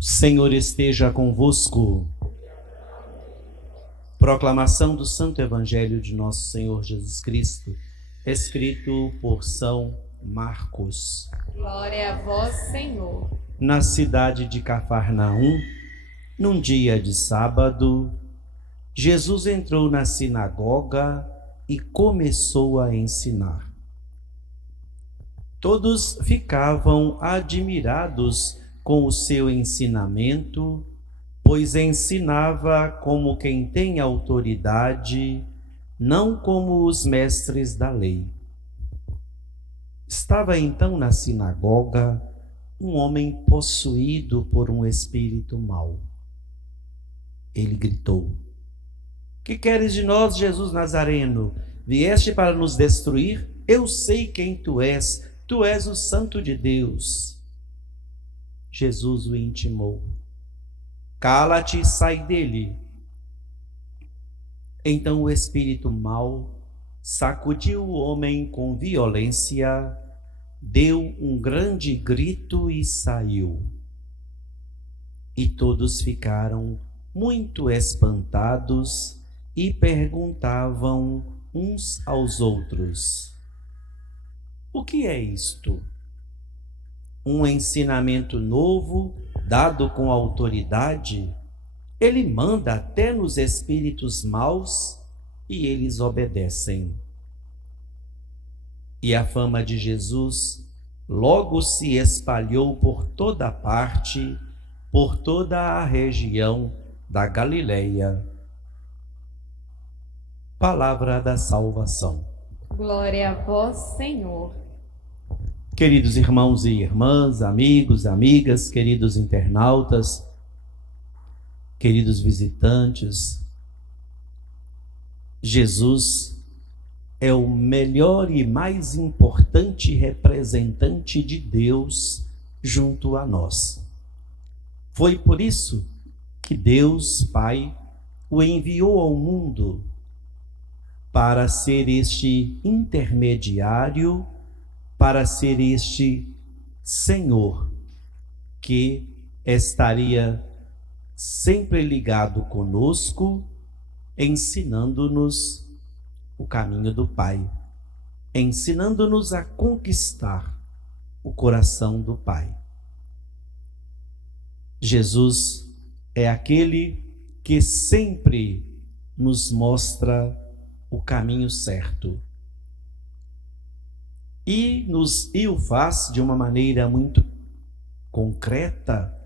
Senhor esteja convosco. Proclamação do Santo Evangelho de Nosso Senhor Jesus Cristo, escrito por São Marcos. Glória a vós, Senhor. Na cidade de Cafarnaum, num dia de sábado, Jesus entrou na sinagoga e começou a ensinar. Todos ficavam admirados com o seu ensinamento, pois ensinava como quem tem autoridade, não como os mestres da lei. Estava então na sinagoga um homem possuído por um espírito mau. Ele gritou: "Que queres de nós, Jesus Nazareno? Vieste para nos destruir? Eu sei quem tu és o Santo de Deus." Jesus o intimou: "Cala-te e sai dele." Então o espírito mau sacudiu o homem com violência, deu um grande grito e saiu. E todos ficaram muito espantados e perguntavam uns aos outros: "O que é isto? Um ensinamento novo, dado com autoridade? Ele manda até nos espíritos maus e eles obedecem." E a fama de Jesus logo se espalhou por toda parte, por toda a região da Galileia. Palavra da salvação. Glória a vós, Senhor. Queridos irmãos e irmãs, amigos, amigas, queridos internautas, queridos visitantes, Jesus é o melhor e mais importante representante de Deus junto a nós. Foi por isso que Deus, Pai, o enviou ao mundo para ser este intermediário, para ser este Senhor que estaria sempre ligado conosco, ensinando-nos o caminho do Pai, ensinando-nos a conquistar o coração do Pai. Jesus é aquele que sempre nos mostra o caminho certo e o faz de uma maneira muito concreta,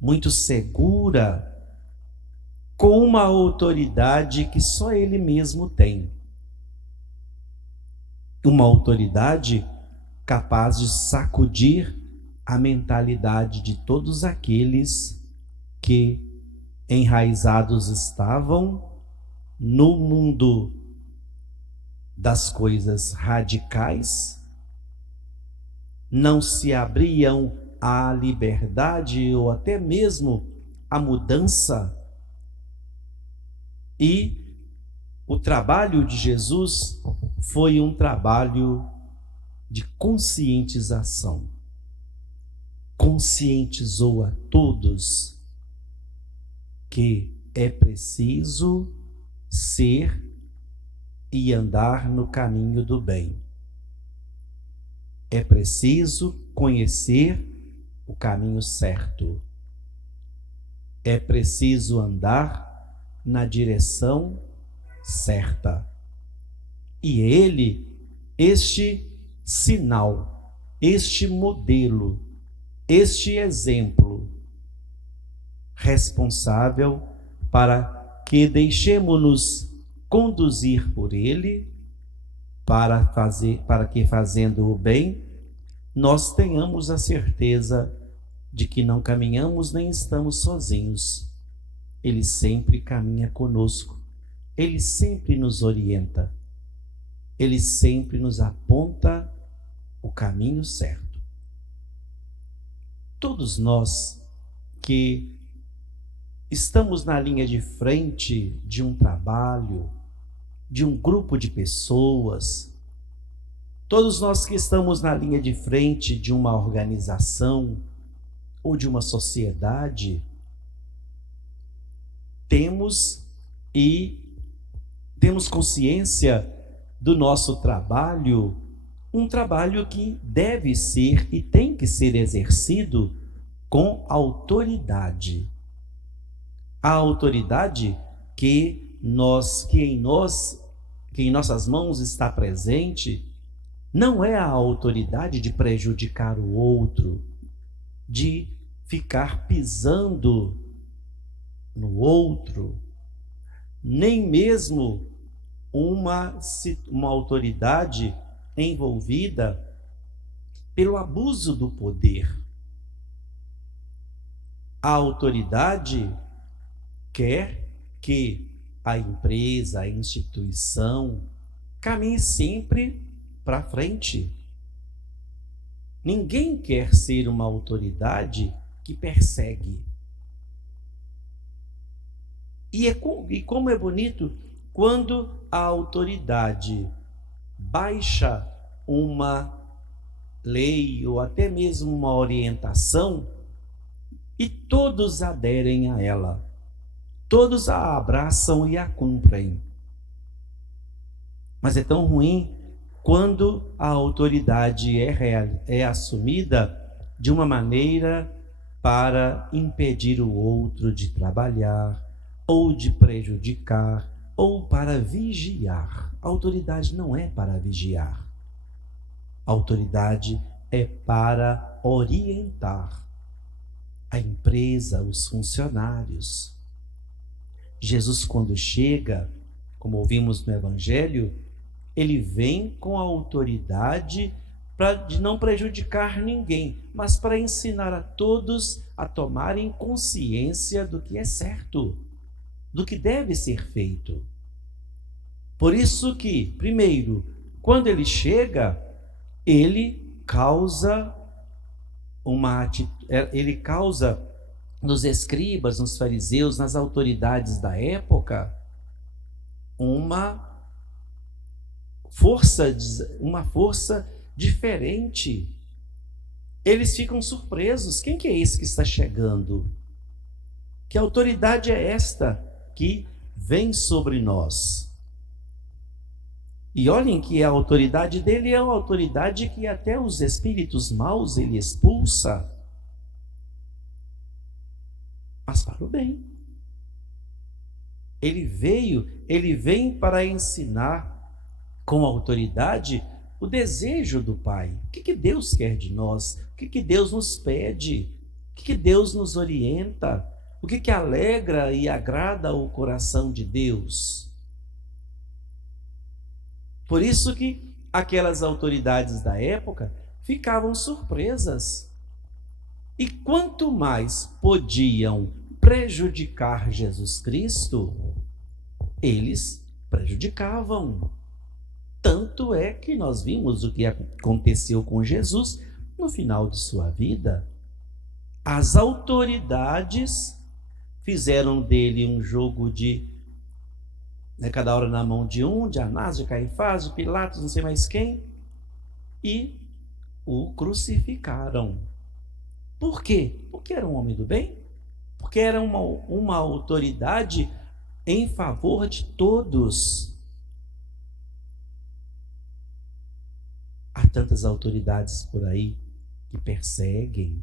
muito segura, com uma autoridade que só Ele mesmo tem. Uma autoridade capaz de sacudir a mentalidade de todos aqueles que enraizados estavam no mundo das coisas radicais, não se abriam à liberdade ou até mesmo à mudança. E o trabalho de Jesus foi um trabalho de conscientização. Conscientizou a todos que é preciso ser e andar no caminho do bem. É preciso conhecer o caminho certo. É preciso andar na direção certa. E ele, este sinal, este modelo, este exemplo, responsável para que deixemos-nos conduzir por ele, para que fazendo o bem, nós tenhamos a certeza de que não caminhamos nem estamos sozinhos. Ele sempre caminha conosco, ele sempre nos orienta, ele sempre nos aponta o caminho certo. Todos nós que estamos na linha de frente de um trabalho, de um grupo de pessoas, todos nós que estamos na linha de frente de uma organização, ou de uma sociedade, temos consciência do nosso trabalho, um trabalho que deve ser e tem que ser exercido com autoridade. A autoridade que em nossas mãos está presente, não é a autoridade de prejudicar o outro, de ficar pisando no outro, nem mesmo uma autoridade envolvida pelo abuso do poder. A autoridade quer que a empresa, a instituição, caminhe sempre para frente. Ninguém quer ser uma autoridade que persegue. E como é bonito quando a autoridade baixa uma lei ou até mesmo uma orientação e todos aderem a ela. Todos a abraçam e a cumprem. Mas é tão ruim quando a autoridade é assumida de uma maneira para impedir o outro de trabalhar, ou de prejudicar, ou para vigiar. A autoridade não é para vigiar. A autoridade é para orientar a empresa, os funcionários. Jesus, quando chega, como ouvimos no Evangelho, ele vem com a autoridade de não prejudicar ninguém, mas para ensinar a todos a tomarem consciência do que é certo, do que deve ser feito. Por isso que, primeiro, quando ele chega, ele causa nos escribas, nos fariseus, nas autoridades da época, uma força diferente. Eles ficam surpresos. Quem que é esse que está chegando? Que autoridade é esta que vem sobre nós? E olhem que a autoridade dele é uma autoridade que até os espíritos maus ele expulsa, mas para o bem. Ele vem para ensinar com autoridade o desejo do Pai. O que Deus quer de nós? O que Deus nos pede? O que Deus nos orienta? O que alegra e agrada o coração de Deus? Por isso que aquelas autoridades da época ficavam surpresas. E quanto mais podiam prejudicar Jesus Cristo, eles prejudicavam. Tanto é que nós vimos o que aconteceu com Jesus no final de sua vida. As autoridades fizeram dele um jogo de cada hora na mão de um, de Anás, de Caifás, de Pilatos, não sei mais quem, e o crucificaram. Por quê? Porque era um homem do bem? Porque era uma autoridade em favor de todos. Há tantas autoridades por aí que perseguem,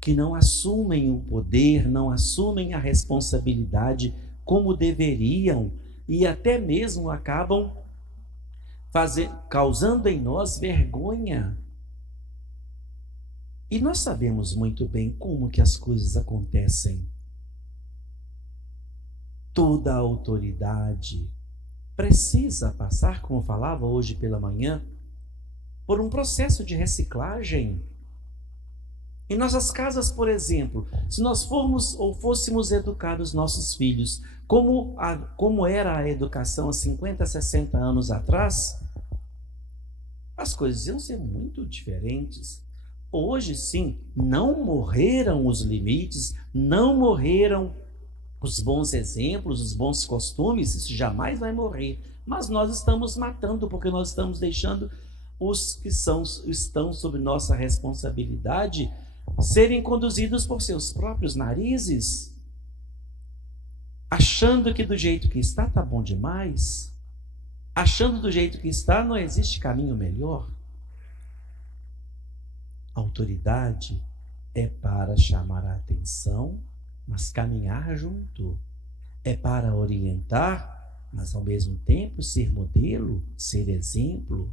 que não assumem o poder, não assumem a responsabilidade como deveriam, e até mesmo acabam causando em nós vergonha. E nós sabemos muito bem como que as coisas acontecem. Toda autoridade precisa passar, como falava hoje pela manhã, por um processo de reciclagem. Em nossas casas, por exemplo, se nós fôssemos educar os nossos filhos como era a educação há 50, 60 anos atrás, as coisas iam ser muito diferentes. Hoje, sim, não morreram os limites, não morreram os bons exemplos, os bons costumes, isso jamais vai morrer. Mas nós estamos matando, porque nós estamos deixando os que estão sob nossa responsabilidade serem conduzidos por seus próprios narizes, achando que do jeito que está tá bom demais, achando do jeito que está não existe caminho melhor. A autoridade é para chamar a atenção, mas caminhar junto. É para orientar, mas ao mesmo tempo ser modelo, ser exemplo.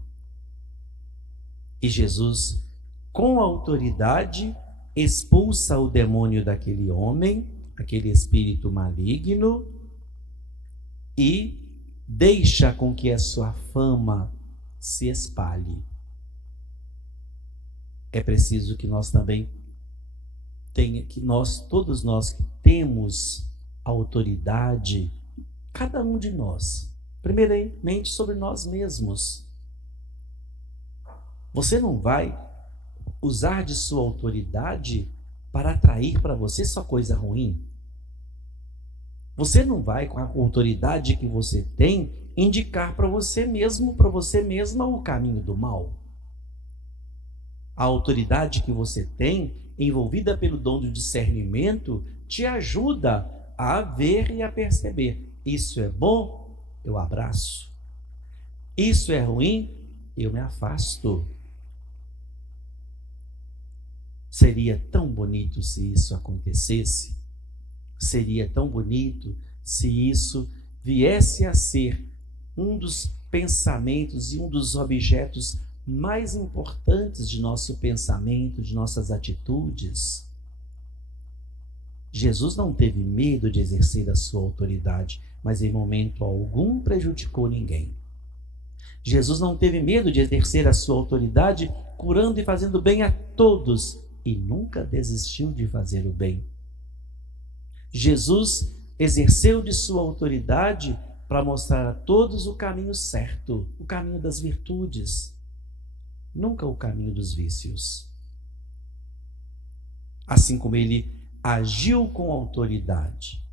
E Jesus, com autoridade, expulsa o demônio daquele homem, aquele espírito maligno, e deixa com que a sua fama se espalhe. É preciso que nós também todos nós que temos autoridade, cada um de nós, primeiramente sobre nós mesmos. Você não vai usar de sua autoridade para atrair para você só coisa ruim. Você não vai, com a autoridade que você tem, indicar para você mesmo, para você mesma, o caminho do mal. A autoridade que você tem, envolvida pelo dom do discernimento, te ajuda a ver e a perceber. Isso é bom, eu abraço. Isso é ruim, eu me afasto. Seria tão bonito se isso acontecesse. Seria tão bonito se isso viesse a ser um dos pensamentos e um dos objetos mais importantes de nosso pensamento, de nossas atitudes. Jesus não teve medo de exercer a sua autoridade, mas em momento algum prejudicou ninguém. Jesus não teve medo de exercer a sua autoridade, curando e fazendo bem a todos, e nunca desistiu de fazer o bem. Jesus exerceu de sua autoridade para mostrar a todos o caminho certo, o caminho das virtudes, nunca o caminho dos vícios. Assim como ele agiu com autoridade,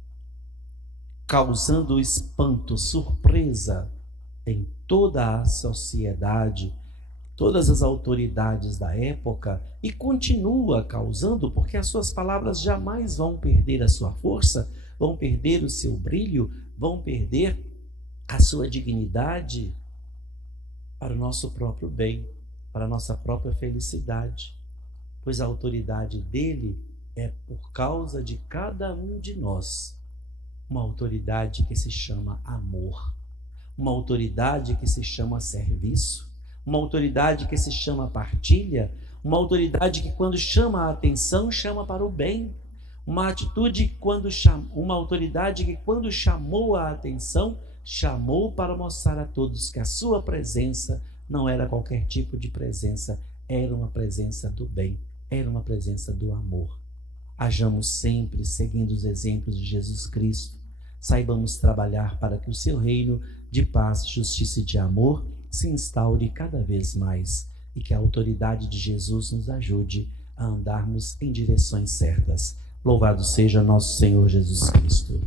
causando espanto, surpresa em toda a sociedade, todas as autoridades da época, e continua causando, porque as suas palavras jamais vão perder a sua força, vão perder o seu brilho, vão perder a sua dignidade para o nosso próprio bem, para a nossa própria felicidade, pois a autoridade dele é por causa de cada um de nós, uma autoridade que se chama amor, uma autoridade que se chama serviço, uma autoridade que se chama partilha, uma autoridade que quando chama a atenção, chama para o bem, uma autoridade que quando chamou a atenção, chamou para mostrar a todos que a sua presença não era qualquer tipo de presença, era uma presença do bem, era uma presença do amor. Hajamos sempre seguindo os exemplos de Jesus Cristo, saibamos trabalhar para que o seu reino de paz, justiça e de amor se instaure cada vez mais e que a autoridade de Jesus nos ajude a andarmos em direções certas. Louvado seja nosso Senhor Jesus Cristo.